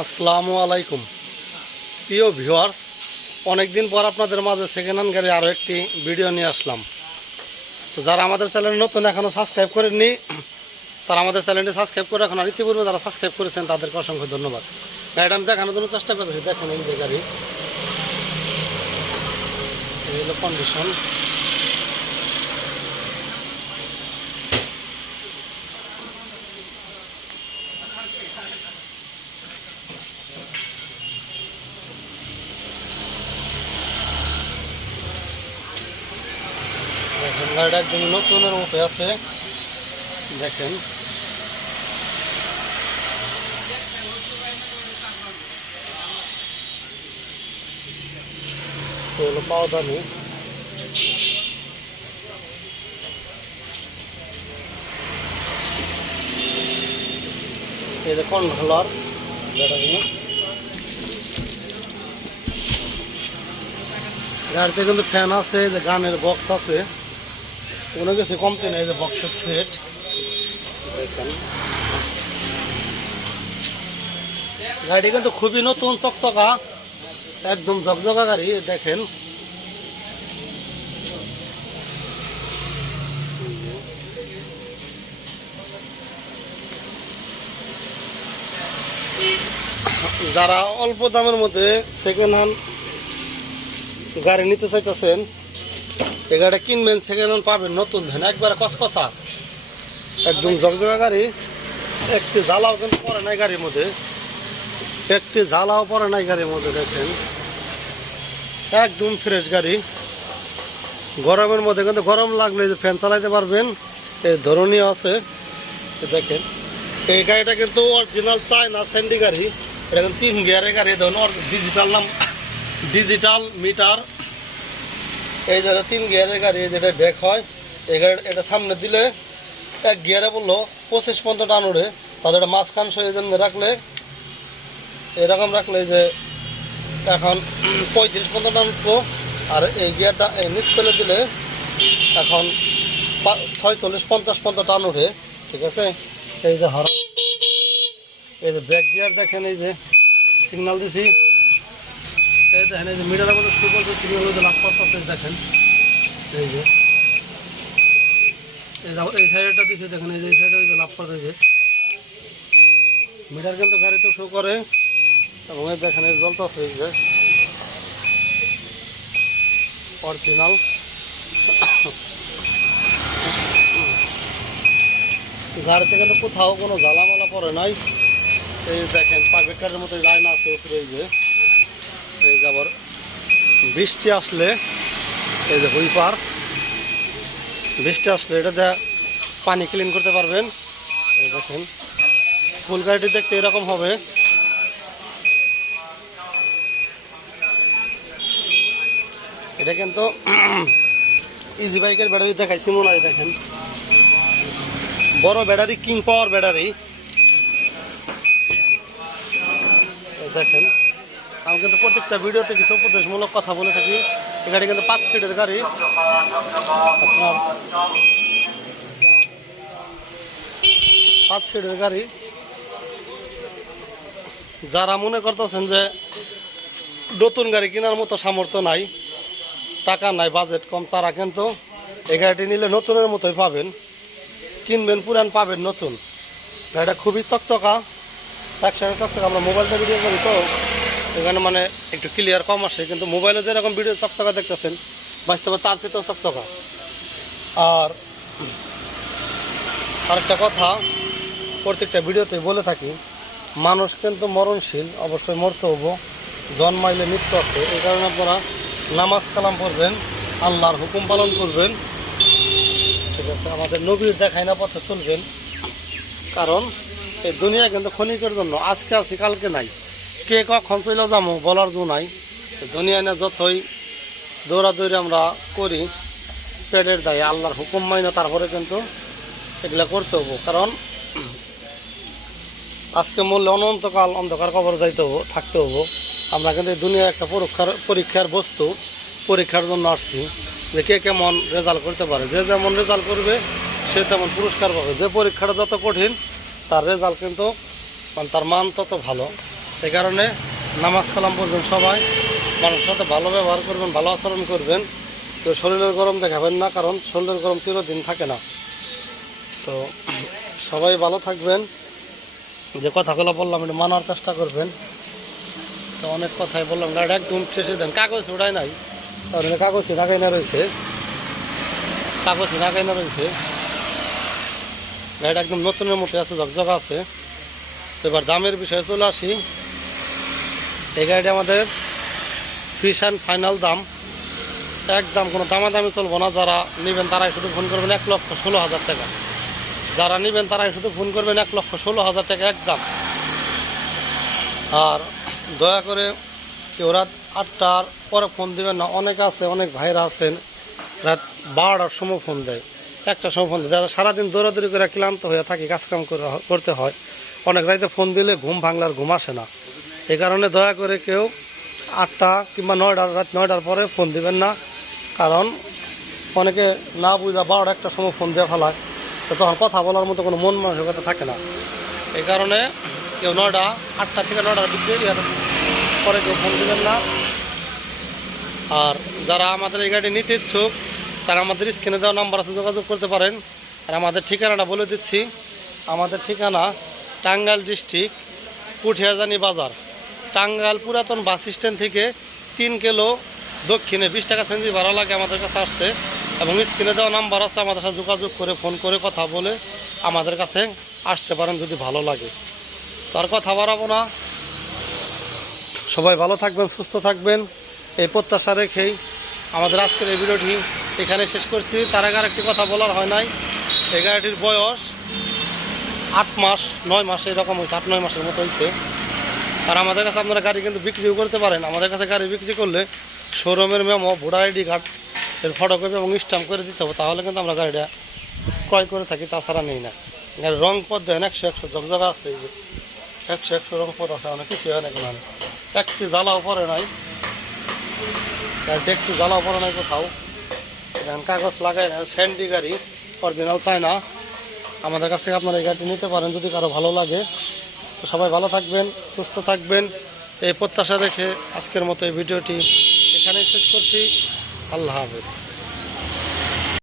আসসালামু আলাইকুম। প্রিয় ভিউয়ার্স, অনেকদিন পর আপনাদের মাঝে সেকেন্ড হ্যান্ড গাড়ি আরও একটি ভিডিও নিয়ে আসলাম। তো যারা আমাদের চ্যানেল নতুন এখনও সাবস্ক্রাইব করেননি, তারা আমাদের চ্যানেলটি সাবস্ক্রাইব করে এখন আর ইতিপূর্বে যারা সাবস্ক্রাইব করেছেন, তাদেরকে অসংখ্য ধন্যবাদ। গাড়িটা আমি দেখানোর জন্য চেষ্টা করতেছি। দেখেন এই যে গাড়ি। এই কন্ডিশন গাড়িটা একদম নতুনের মতো আছে দেখেন তো হলো পাওদানি এই যে কন্ট্রোলার যেটা গাড়িতে কিন্তু ফ্যান আছে যে গানের বক্স আছে কোনো কিছু কমতে নেই যে বক্সের সেট দেখেন। গাড়ি কিন্তু খুবই নতুন, চকচকা, একদম জকজকা গাড়ি, দেখেন। যারা অল্প দামের মধ্যে সেকেন্ড হ্যান্ড গাড়ি নিতে চাইতেছেন এই গাড়িটা কিনবেন, সেকেন্ড পাবেন, নতুন ধান, একবারে কসকসা একদম জগজগা গাড়ি। একটি জ্বালাও কিন্তু পরে নাই গাড়ির মধ্যে। একটি জ্বালাও পরে নাই গাড়ির মধ্যে, দেখেন। একদম ফ্রেশ গাড়ি। গরমের মধ্যে কিন্তু গরম লাগলে যে ফ্যান চালাইতে পারবেন। এই ধরনীয় আছে। দেখেন। এই গাড়িটা কিন্তু অরিজিনাল চায়না স্যান্ডি গাড়ি। এটা কিন্তু তিন গিয়ারের গাড়ি, ধরুন ডিজিটাল নাম ডিজিটাল মিটার এই যেটা তিন গিয়ারের গাড়ি যেটা ব্যাক হয়, এই গাড়ি এটা সামনে দিলে এক গিয়ারে বলল, পঁচিশ পর্যন্ত টান উঠে তাদের মাঝখান জন্য রাখলে, এরকম রাখলে যে এখন পঁয়ত্রিশ পর্যন্ত টান উঠবো আর এই গিয়ারটা নিচ ফেলে দিলে এখন ছয়চল্লিশ, পঞ্চাশ পর্যন্ত টান উঠে ঠিক আছে? এই যে হরন এই যে ব্যাক গিয়ার দেখেন, এই যে সিগনাল দিছি। এই দেখেন, এই যে মিডলের মধ্যে শুরু করছে সিগন্যাল মধ্যে লাভ করতে দেখেন। এই যে এই যে সাইডটা দিচ্ছে দেখেন, এই যে এই সাইডে যে লাভ করতেছে মিটার কিন্তু গাড়িতে শো করে, এবং এই দেখেন, এই জলটা এই যে। অরিজিনাল গাড়িতে কিন্তু কোথাও কোনো জ্বালামালা পড়ে নাই। এই দেখেন প্রাইভেট কারের মতো লাইন আছে উপরে এই যে। এই যে আবার বৃষ্টি আসলে, এই যে হুইপার বৃষ্টি আসলে এটা পানি ক্লিন করতে পারবেন। এই দেখেন, ফুল গাড়িটি দেখতে এরকম হবে। এটা কিন্তু ইজি বাইকের ব্যাটারি দেখাইছি মনে হয়, দেখেন। বড় ব্যাটারি কিং পাওয়ার ব্যাটারি দেখেন আমি কিন্তু প্রত্যেকটা ভিডিওতে কিছু উপদেশমূলক কথা বলে থাকি। এই গাড়ি কিন্তু পাঁচ সিটের গাড়ি। আপনার পাঁচ সিটের গাড়ি। যারা মনে করতেছেন যে নতুন গাড়ি কেনার মতো সামর্থ্য নাই, টাকা নাই বাজেট কম, তারা কিন্তু এই গাড়িটি নিলে নতুনের মতোই পাবেন। কিনবেন, পুরান পাবেন নতুন। গাড়িটা খুবই চকচকা। একসাথে চকচকা, আমরা মোবাইলতে ভিডিও করি তো। এখানে মানে একটু ক্লিয়ার কম আসে, কিন্তু মোবাইলে যেরকম ভিডিও চকচকা দেখতেছেন, বাস্তবে তার চেয়েও চকচকা। আর আরেকটা কথা, প্রত্যেকটা ভিডিওতে বলে থাকি, মানুষ কিন্তু মরণশীল, অবশ্যই মরতে হব, জন্মাইলে মৃত্যু আছে, এই কারণে আপনারা নামাজ কালাম পড়বেন, আল্লাহর হুকুম পালন করবেন। ঠিক আছে, আমাদের নবীর দেখায় না পথে চলবেন, কারণ এই দুনিয়া কিন্তু ক্ষণিকের জন্য, আজকে আছি, কালকে নাই। কে কখন চলে যাব বলার জো নাই। দুনিয়ায় না যতই দৌড়াদৌড়ি আমরা করি, পেটের দায়ে, আল্লাহর হুকুম মাইনা তারপরে কিন্তু এগুলা করতে হব। কারণ আজকে মূল্যে অনন্তকাল অন্ধকার কবর যাইতে হব, থাকতে হব। আমরা কিন্তু দুনিয়া একটা পরীক্ষার পরীক্ষার বস্তু, পরীক্ষার জন্য আসছি। যে কে কেমন রেজাল্ট করতে পারে। যে যেমন রেজাল্ট করবে, সে তেমন পুরস্কার পাবে। যে পরীক্ষাটা যত কঠিন, তার রেজাল্ট কিন্তু মানে তার মান তত ভালো। এই কারণে নামাজ কালাম পড়বেন সবাই মানুষের সাথে ভালো ব্যবহার করবেন ভালো আচরণ করবেন। তো শরীরের গরম দেখাবেন না কারণ শরীরের গরম চিরদিন থাকে না। তো সবাই ভালো থাকবেন। যে কথাগুলো বললাম এটা মানার চেষ্টা করবেন। তো অনেক কথাই বললাম। গাড়ি একদম শেষে দেন। কাগজ ওটাই নাই। কারণ কাগজ লাগাই না রয়েছে। কাগজ লাগাই না রয়েছে। গাড়িটা একদম নতুনের মতো আছে ঝকঝক আছে। তো এবার দামের বিষয়ে চলে আসি। এই গাড়িটা আমাদের ফিস অ্যান্ড ফাইনাল দাম। একদম কোনো দামাদামি চলবো না, যারা নেবেন তারাই শুধু ফোন করবেন এক লক্ষ ষোলো হাজার টাকা। যারা নেবেন তারাই শুধু ফোন করবেন এক লক্ষ ষোলো হাজার টাকা একদম। আর দয়া করে কেউ রাত আটটার পরে ফোন দিবেন না। অনেক আছে, অনেক ভাইরা আছেন, রাত বারোটার সময় ফোন দেয়। একটা সময় ফোন দেয়। যারা সারাদিন দৌড়াদৌড়ি করে ক্লান্ত হয়ে থাকি, কাজকাম করে, করতে হয়, অনেক রাইতে ফোন দিলে ঘুম ভাঙলার ঘুম আসে না। এই কারণে দয়া করে কেউ আটটা কিংবা নয়টার রাত নয়টার পরে ফোন দিবেন না। কারণ অনেকে না বুঝা বারোটা একটা সময় ফোন দিয়ে ফেলায়। তো তখন কথা বলার মতো কোনো মন মানসিকতা থাকে না। এই কারণে কেউ নয়টা, আটটা থেকে নয়টার এর পরে কেউ ফোন দিবেন না। আর যারা আমাদের এই গাড়ি নিতে ইচ্ছুক, তারা আমাদের স্ক্রিনে দেওয়া নাম্বার আছে, যোগাযোগ করতে পারেন। আর আমাদের ঠিকানাটা বলে দিচ্ছি। আমাদের ঠিকানা টাঙ্গাইল ডিস্ট্রিক্ট কুঠিয়াজানি বাজার। টাঙ্গাইল পুরাতন বাস স্ট্যান্ড থেকে তিন কিলো দক্ষিণে বিশ টাকা সেঞ্জি ভাড়া লাগে আমাদের কাছে আসতে এবং স্ক্রিনে দেওয়া নাম্বার আছে, আমাদের সাথে যোগাযোগ করে, ফোন করে কথা বলে আমাদের কাছে আসতে পারেন যদি ভালো লাগে। তার কথা বাড়াবো না। সবাই ভালো থাকবেন, সুস্থ থাকবেন। এই প্রত্যাশা রেখেই আমাদের আজকের এই ভিডিওটি এখানে শেষ করছি। তার আগে একটি কথা বলার হয় নাই। এই গাড়িটির বয়স আট মাস, নয় মাস, এরকম হয়েছে, আট, নয় মাসের মতো হয়েছে। আর আমাদের কাছে আপনারা গাড়ি কিন্তু বিক্রিও করতে পারেন। আমাদের কাছে গাড়ি বিক্রি করলে শোরুমের মেমো ভোটার আইডি কার্ড এর ফটোকপি এবং স্ট্যাম্প করে দিতে হবে। তাহলে কিন্তু আমরা গাড়িটা ক্রয় করে থাকি, তাছাড়া নেই না। গাড়ির রং পথ দেন একশো একশো জগজগা আছে এই যে। একশো একশো রং পথ আছে, অনেক কিছু হয় না কোনো একটি জ্বালাও পরে নাই। গাড়িতে একটু জ্বালাও পরে নাই কোথাও। কাগজ লাগাই না স্যান্ডি গাড়ি অরিজিনাল চায় না আমাদের কাছ থেকে আপনারা এই গাড়িটি নিতে পারেন, যদি কারও ভালো লাগে। তো সবাই ভালো থাকবেন, সুস্থ থাকবেন। এই প্রত্যাশা রেখে আজকের মতো এই ভিডিওটি এখানেই শেষ করছি। আল্লাহ হাফেজ।